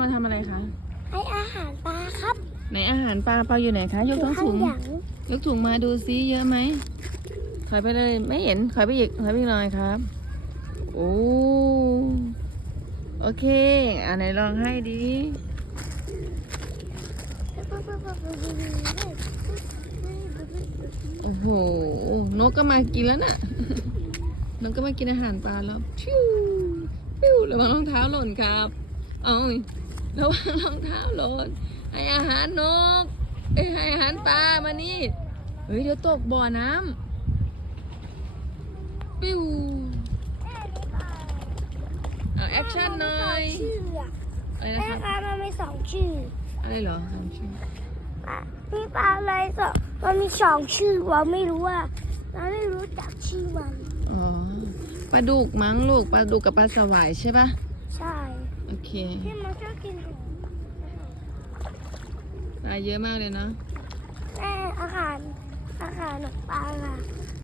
มาทำอะไรคะ ให้อาหารปลาครับไหนอาหารปลาปลาอยู่ไหนคะ ยกทั้งข้าถุงงหลังยกถุงมาดูซิเยอะไหมถอยไปเลยไม่เห็นถอยไปอีกถอยไปอีกหน่อยครับ โอ้โอเคอ่าไหนลองให้ดีโอ้โหนกก็มากินแล้วน่ะนกก็มากินอาหารปลาแล้วชิวชิวระวังรองเท้าหล่นครับ เอา ระวังรองเท้าหล่นให้อาหารนกเอ้ยให้อาหารปลามานี่เฮ้ยเดี๋ยวตกบ่อน้ำปิ้วเอาแอคชั่นหน่อยชื่ออะอะไรนะแม่ครับคะมันมีสองชื่ออะไรเหรอสามชื่อพี่ปลาอะไรสองมันมีสองชื่อเราไม่รู้ว่าเราไม่รู้จักชื่อมันอ๋อปลาดุกมั้งลูกปลาดุกกับปลาสวายใช่ปะใช่ โอเคที่มันชอบกินของปลาเยอะมากเลยเนาะแม่อาหารอาหารของปลาอะ